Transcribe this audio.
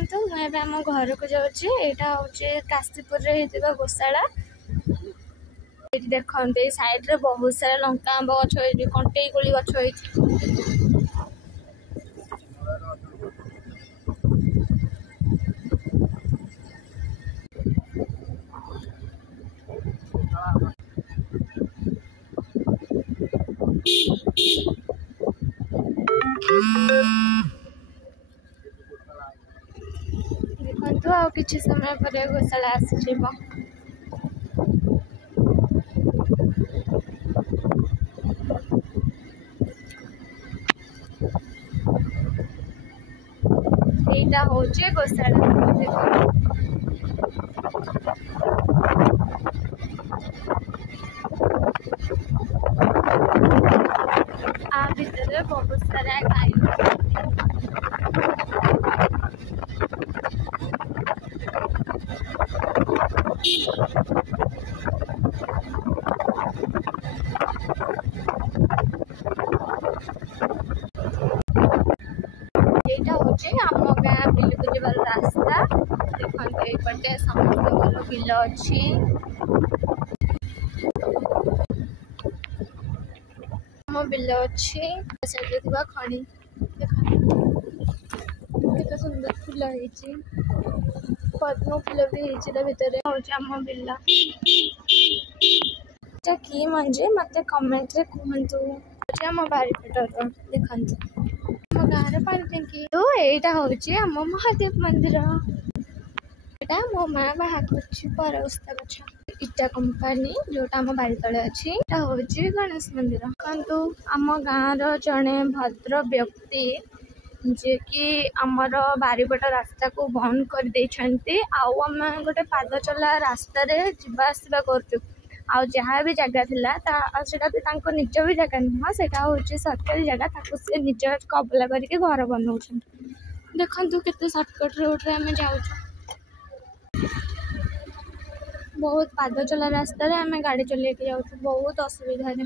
ଦେଖନ୍ତୁ ମୁଁ ଏବେ ଆମ ଘରକୁ ଯାଉଛି। ଏଇଟା ହେଉଛି କାଶୀପୁରରେ ହେଇଥିବା ଗୋଶାଳା। ଏଇଠି ଦେଖନ୍ତୁ ଏଇ ସାଇଡରେ ବହୁତ ସାରା ଲଙ୍କା ଆମ୍ବ ଗଛ ହେଇଛି, କଣ୍ଟେଇ କୋଳି ଗଛ ହେଇଛି। ଦେଖନ୍ତୁ ଆଉ କିଛି ସମୟ ପରେ ଗୋଶାଳା ଆସିଯିବ। এইটা হচ্ছে গোଶାଳା। आ ଭିତରେ ବହୁତ ସାରା ଗାଈ। এইটা হচ্ছে ଆମ ଗାଁ ବିଲକୁ ଯିବାର ରାସ୍ତା। ଦେଖନ୍ତୁ ଏଇପଟେ ସମସ୍ତଙ୍କର ବିଲ ଅଛି। ଆମ ବିଲ ଅଛି, ସାଇଡରେ ଥିବା ଖଣି। ଦେଖନ୍ତୁ କେତେ ସୁନ୍ଦର ଫୁଲ ହେଇଛି, ପଦ୍ମ ଫୁଲ ବି ହେଇଛି ତା ଭିତରେ। ହଉଛି ଆମ ବିଲ। ଏଟା କି ମଞ୍ଜି ମତେ କମେଣ୍ଟରେ କୁହନ୍ତୁ। ଆମ ବାରିପଟର ଦେଖନ୍ତୁ ଆମ ଗାଁର ପାଣି ଟାଙ୍କି। ଏଇଟା ହଉଛି ଆମ ମହାଦେବ ମନ୍ଦିର। ଏଇଟା ମୋ ମା ବାହା କରୁଛି ପର ଓସ୍ତ ଗଛ। ଇଟା କମ୍ପାନୀ ଯୋଉଟା ଆମ ବାରି ତଳେ ଅଛି। ଏଇଟା ହଉଛି ଗଣେଶ ମନ୍ଦିର। ଦେଖନ୍ତୁ ଆମ ଗାଁର ଜଣେ ଭଦ୍ର ବ୍ୟକ୍ତି ଯିଏକି ଆମର ବାରିପଟ ରାସ୍ତାକୁ ବନ୍ଦ କରିଦେଇଛନ୍ତି। ଆଉ ଆମେ ଗୋଟେ ପାଦ ଚଲା ରାସ୍ତାରେ ଯିବା ଆସିବା କରୁଛୁ। ଆଉ ଯାହା ବି ଜାଗା ଥିଲା ସେଟା ବି ତାଙ୍କ ନିଜ ବି ଜାଗା ନୁହଁ, ସେଟା ହଉଛି ସରକାରୀ ଜାଗା। ତାକୁ ସେ ନିଜ କବଲା କରିକି ଘର ବନଉଛନ୍ତି। ଦେଖନ୍ତୁ କେତେ ସର୍ଟକଟ ରୋଡରେ ଆମେ ଯାଉଛୁ। ବହୁତ ପାଦ ଚଲା ରାସ୍ତାରେ ଆମେ ଗାଡ଼ି ଚଲେଇକି ଯାଉଛୁ, ବହୁତ ଅସୁବିଧାରେ।